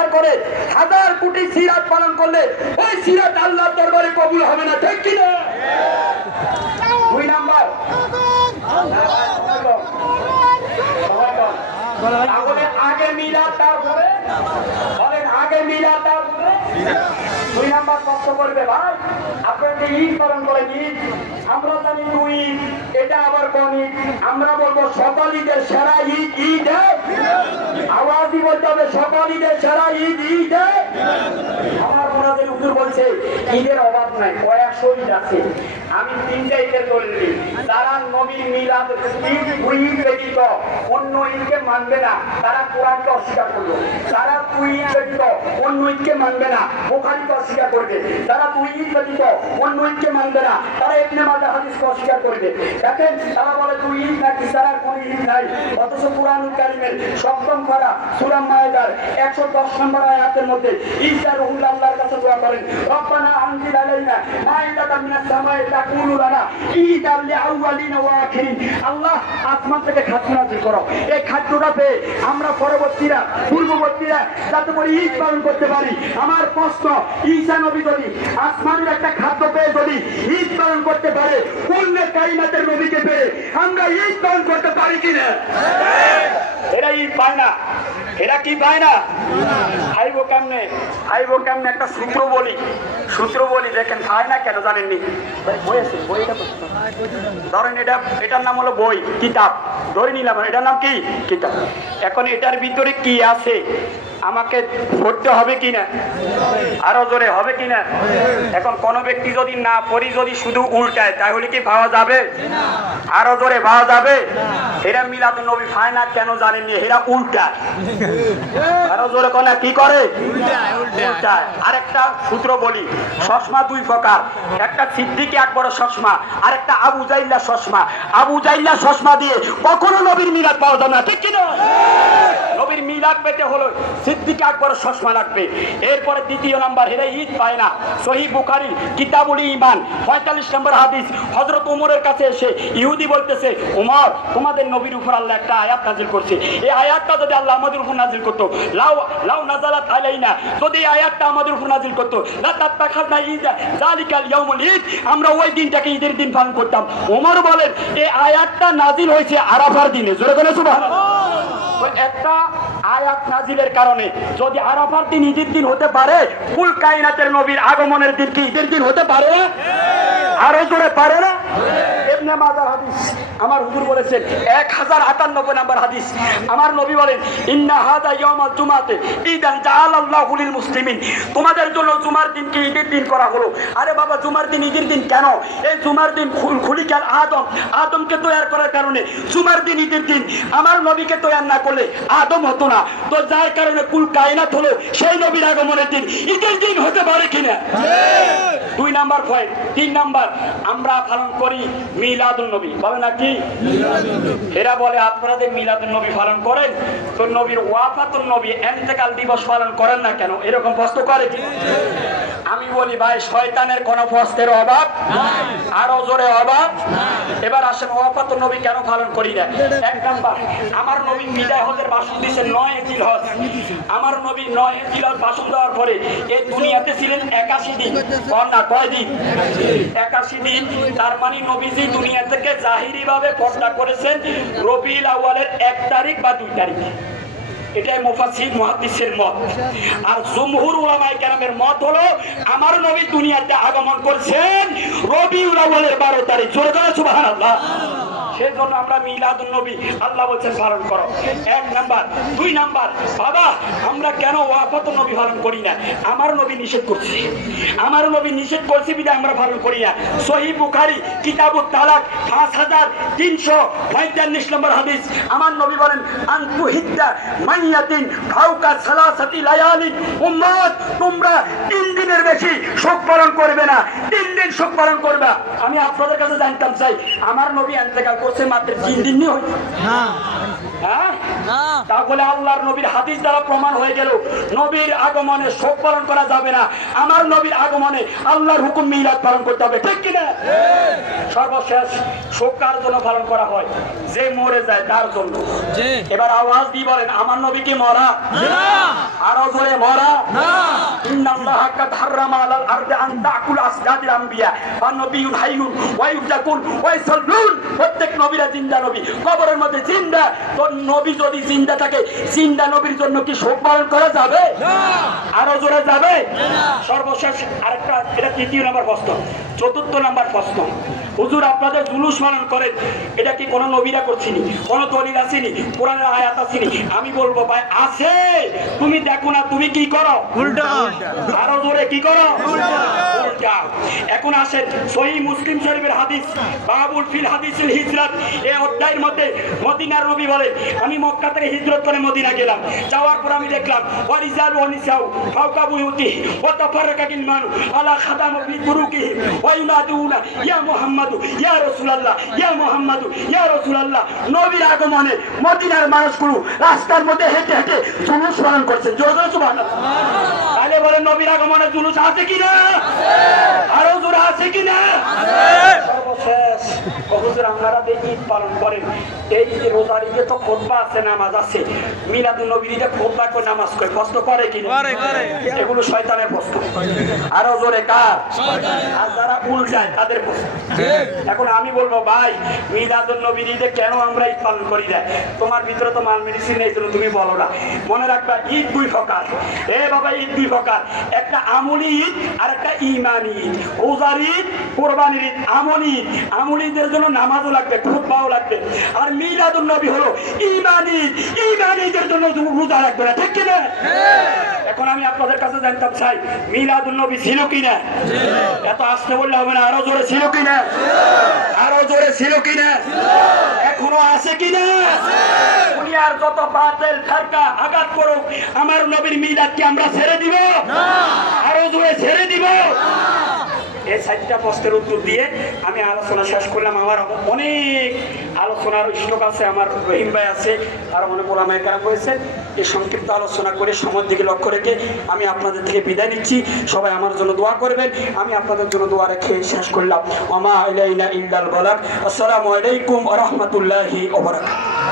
অস্বীকার করে 1000 কোটি সিরাত পালন করলে ওই সিরাত আল্লাহর দরবারে কবুল হবে না, ঠিক কি না? 2 নাম্বার তাহলে আগে মিলাদ তারপরে বলেন, আগে মিলাদ তারপরে 2 নাম্বার কষ্ট করবে। ভাই আপনারা যে ঈদ পালন করেন, ঈদ আমরা জানি 2 ঈদ, এটা আবার কোন ঈদ? আমরা বলবো সকল ঈদের সেরা ঈদ ঈদ। আওয়াজই বলতে হবে, সকল ঈদের সেরা ঈদ ঈদ। আমার ওনাদের উপর বলছে ঈদের অভাব নাই, কয়েকশো ঈদ আছে। আমি 3টা ঈদের বললি, যারা নবীর মিলাদ ঈদ 2 ঈদ ব্যতীত অন্য ঈদকে মানবে না, তারা কোরআনকে অস্বীকার করলো। যারা 2 ঈদ ব্যতীত অন্য ঈদকে মানবে না, বুখারীকে অস্বীকার করবে। যারা 2 ঈদ ব্যতীত অন্য ঈদকে মানবে না, তারা ইবনে মাজাহ হাদিসকে অস্বীকার করবে। দেখেন তারা বলে 2 ঈদ নাকি, তারা কোন ঈদ নাই। অথচ কুরআনুল কারীমের 7ম পারা সূরা মায়েদার 110 নম্বর আয়াতের মধ্যে ঈসা রুহুল আল্লাহর কাছে দোয়া করেন, রব্বানা আনজিল আলাইনা মাইদাতাম মিনাস সামাই তাকুলু লানা ঈদাল লিআউয়ালিনা ওয়া আখিরিন। আল্লাহ আসমান থেকে খাদ্য নাযিল করো, এই খাদ্যটা পেয়ে আমরা পরবর্তীরা পূর্ববর্তীরা যাতে করে ঈদ পালন করতে পারি। আমার প্রশ্ন, ঈসা নবী যদি আসমানের একটা খাদ্য পেয়ে যদি ঈদ পালন করতে পারে, কুল্লে কায়নাতের নবীকে পেয়ে আমরা ঈদ পালন করতে পারি কিনা? এরা ঈদ পায় না, এরা কি পায় না? খাইবো কেমনে, খাইবো কেমনে? একটা সূত্র বলি, দেখেন খায় না কেন জানেননি? ধরেন এটার নাম হলো বই, কিতাব ধরে নিলাম, এটার নাম কি? কিতাব। এখন এটার ভিতরে কি আছে আমাকে পড়তে হবে কিনা? আরো জোরে হবে কিনা? এখন কোন ব্যক্তি যদি না পড়ি যদি শুধু উল্টায়, তাহলে কি পাওয়া যাবে? আরো জোরে পাওয়া যাবে? এরা মিলাদুন নবী পায় না কেন জানেননি? এরা উল্টায়। আরো জোরে কোনা কি করে? উল্টায়। আরেকটা সূত্র বলি, চশমা 2 প্রকার, একটা সিদ্দিক আকবরের চশমা, আর একটা আবু জাইল্লা চশমা। আবু জাইল্লা চশমা দিয়ে কখনো নবীর মিলাদ পাওয়া যাবে না, ঠিক কিনা? নবীর মিলাদ পেতে হলো সিদ্দিক আকবরের চশমা লাগবে। এরপরে 2য় নাম্বার, এরা ঈদ পায় না। সহিহ বুখারী কিতাবুল ঈমান 45 নম্বর হাদিস, হযরত ওমরের কাছে এসে ইহুদি বলতেছে, ওমর তোমাদের নবীর উপর আল্লাহ একটা আয়াত নাযিল করছে, এই আয়াতটা যদি আল্লাহ আমাদের উপর নাযিল করতো, লাউ নাযালাত আলাইনা, যদি এই আয়াতটা আমাদের উপর নাযিল করতো, লা তাত্তাখাযনা ঈদা যালিকাল ইয়াউমুল ঈদ, আমরা ওই দিনটাকে ঈদের দিন পালন করতাম। ওমর বলেন এই আয়াতটা নাযিল হয়েছে আরাফার দিনে। জোরে বলে সুবহানাল্লাহ। একটা আয়াত নাজিলের কারণে যদি আরাফার দিন ঈদের দিন হতে পারে, কুল কায়নাতের নবীর আগমনের দিন কি ঈদের দিন হতে পারে? আরো জোরে পারে না? ইবনে মাজাহ হাদিস, আমার হুজুর বলেছেন 1098 নম্বর হাদিস, আমার নবী বলেন, ইন্না হাযা ইয়াউমাল জুমাতে ঈদান জাআলাল্লাহু লিল মুসলিমিন, তোমাদের জন্য জুমার দিনকে ঈদের দিন করা হলো। আরে বাবা, জুমার দিন ঈদের দিন কেন? এই জুমার দিন খুলিকাল আদমকে তৈরি করার কারণে জুমার দিন ঈদের দিন। আমার নবীকে তৈরি না করলে আদম হতো না, তো যার কারণে কুল কায়নাত হলো সেই নবীর আগমনের দিন ঈদের দিন হতে পারে কিনা? 2 নাম্বার পয়েন্ট। 3 নাম্বার, আমরা পালন করি মিলাদুন নবী, বলে নাকি? এরা বলে আপনাদের মিলাদুন নবী পালন করেন, তো নবীর ওয়াফাতুন নবী ইন্তেকাল দিবস পালন করেন না কেন? এরকম প্রশ্ন করে কি? আমি বলি ভাই, শয়তানের কোন প্রশ্নের অভাব নাই, আরো জোরে অভাব। এবার আসেন ওয়াফাতুন নবী কেন পালন করি না? 1 নাম্বার, আমার নবী বিদায় হজের ভাষণ দিয়েছেন 9 জিলহজ। আমার নবী 9 জিলহজ ভাষণ দেওয়ার পরে এই দুনিয়াতে ছিলেন 81 দিন। না, কয় দিন? 81 দিন। তার মানে নবীজি দুনিয়া থেকে জাহিরি ভাবে পর্দা করেছেন রবিউল আউয়ালের 1 তারিখ বা 2 তারিখ। এটাই মুফাসসির মুহাদ্দিসের মত। আর জমহুর উলামায়ে কেরামের মত হলো আমার নবী দুনিয়াতে আগমন করেছেন রবিউল আউয়ালের 12 তারিখ। জোরে বলে সুবহানাল্লাহ। সেজন্য আমরা মিলাদুন নবী আল্লাহ বলেছেন পালন করো, 1 নাম্বার। 2 নাম্বার, বাবা আমরা কেন ওয়াফাতুন নবী পালন করি না? আমার নবী নিষেধ করছে, আমার নবী নিষেধ করছে বিধায় আমরা পালন করি না। সহিহ বুখারী কিতাবুত তালাক 5345 নম্বর হাদিস, আমার নবী বলেন, আনতু হিদ্দা মাইয়াতিন ফাওকা সালাসাতি লায়ালিন, উম্মত তোমরা 3 দিনের বেশি শোক পালন করবে না, 3 দিন শোক পালন করবা। আমি আপনাদের কাছে জানতাম চাই, আমার নবী ইন্তেকাল করছে মাত্র 3 দিন হয়েছে না? হ্যাঁ, তাহলে আল্লাহর নবীর হাদিস দ্বারা প্রমাণ হয়ে গেল নবীর আগমনে শোক পালন করা যাবে না, আমার নবীর আগমনে আল্লাহর হুকুম মিলাদ পালন করতে হবে, ঠিক কিনা? সর্বশেষ শোক কার জন্য পালন করা হয়? যে মরে যায় তার জন্য। এবার আওয়াজ দিয়ে বলেন, আমার নবী কি মরা? আরো জোরে মরা? ইন্নাল্লাহা কাদ হাররামা আলাল আরদি আন তাকুল আসজাদিল আম্বিয়া ওয়ান নবিয়্যুন হাইয়ুন ওয়া ইউযাকুন ওয়া ইসাল্লুন। প্রত্যেক নবীরা জিন্দা নবী, কবরের মধ্যে জিন্দা। তো নবী যদি জিন্দা থাকে, জিন্দা নবীর জন্য কি শোক পালন করা যাবে? আরো জোরে যাবে? সর্বশেষ আরেকটা, এটা তৃতীয় নাম্বার প্রশ্ন। চতুর্থ নাম্বার প্রশ্ন, হুজুর আপনাদের জুলুস পালন করেন, এটা কি কোন নবীরা করছিনি? কোন দলিল আসেনি? কোরআনের আয়াত আসেনি? আমি বলবো ভাই আছে, তুমি দেখো না, তুমি কি করো? উল্টা। আরো জোরে কি করো? উল্টা। এখন আসেন সহিহ মুসলিম শরীফের হাদিস, বাবুল ফিল হাদিসিল হিজরাত, এই অধ্যায়ের মধ্যে মদিনার নবী বলেন, আমি মক্কা থেকে হিজরত করে মদিনা গেলাম। যাওয়ার পর আমি দেখলাম ওয়ারিজাল ওয়ানিসাউ ফাওকা বুয়ুতি ওয়া তাফাররাকাতিল মানু আলা খাদাম ফি তুরুকিহি ওয়া ইউনাদুনা ইয়া মুহাম্মাদু ইয়া রাসূলুল্লাহ ইয়া মুহাম্মাদু ইয়া রাসূলুল্লাহ। নবীর আগমনে মদিনার মানুষগুলো রাস্তার মধ্যে হেঁটে হেঁটে জুলুস পালন করছেন। জোরে জোরে সুবহানাল্লাহ। তাহলে বলেন নবীর আগমনে জুলুস আছে কিনা? আরো জোরে আছে কিনা? সর্বশেষ হুজুর আপনারা যে ঈদ পালন করেন, এই যে রোজার ঈদে তো খুতবা আছে, নামাজ আছে, মিলাদুন নবীর ঈদে খুতবা করে নামাজ করে প্রশ্ন করে কিনা? এগুলো শয়তানের প্রশ্ন। আরো জোরে কার? আর যারা উল্টায় তাদের প্রশ্ন। এখন আমি বলবো ভাই, মিলাদুন নবীর ঈদে কেন আমরা ঈদ পালন করি না? তোমার ভিতরে তো মাল মেডিসিন নেই, তুমি বলো না। মনে রাখবা ঈদ দুই প্রকার। এ বাবা, ঈদ দুই প্রকার, একটা আমলি ঈদ আর একটা ঈমানি ঈদ। রোজার ঈদ, কোরবানির ঈদ। আমলি ঈদ, আমলি ঈদের জন্য নামাজও লাগবে, খুতবাও লাগবে। আর মিলাদুন নবী হলো ঈমানি ঈদ, ঈমানি ঈদের জন্য রোজা রাখবে না, ঠিক কিনা? এখন আমি আপনাদের কাছে জানতাম চাই, মিলাদুন নবী ছিল কিনা? এত আসতে বললে হবে না, আরো জোরে ছিল কিনা? আরো জোরে ছিল কিনা? এখনো আছে কিনা? দুনিয়ার যত বাতিল ফিরকা আঘাত করুক, আমার নবীর মিলাদকে আমরা ছেড়ে দিব? আরো জোরে ছেড়ে দিব? এই চারটা প্রশ্নের উত্তর দিয়ে আমি আলোচনা শেষ করলাম। আমার অনেক আলোচনার স্টক আছে, আমার রহিম ভাই আছে, আর অনেক ওলামায়ে কেরাম রয়েছে। এই সংক্ষিপ্ত আলোচনা করে সময়ের দিকে লক্ষ্য রেখে আমি আপনাদের থেকে বিদায় নিচ্ছি। সবাই আমার জন্য দোয়া করবেন। আমি আপনাদের জন্য দোয়া রেখে শেষ করলাম। ওয়া মা ইলাইনা ইল্লাল বালাগ। আসসালামু আলাইকুম ওয়া রাহমাতুল্লাহি ওয়া বারাকাতুহু।